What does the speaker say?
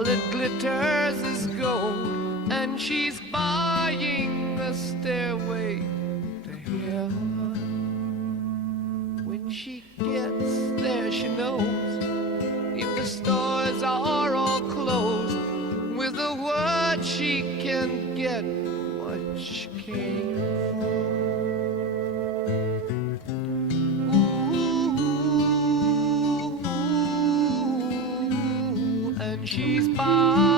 All that glitters is gold, and she's buying a stairway to heaven. When she gets there, she knows if the stores are all closed, with a word she can get what she came for. Ooh, and she's buying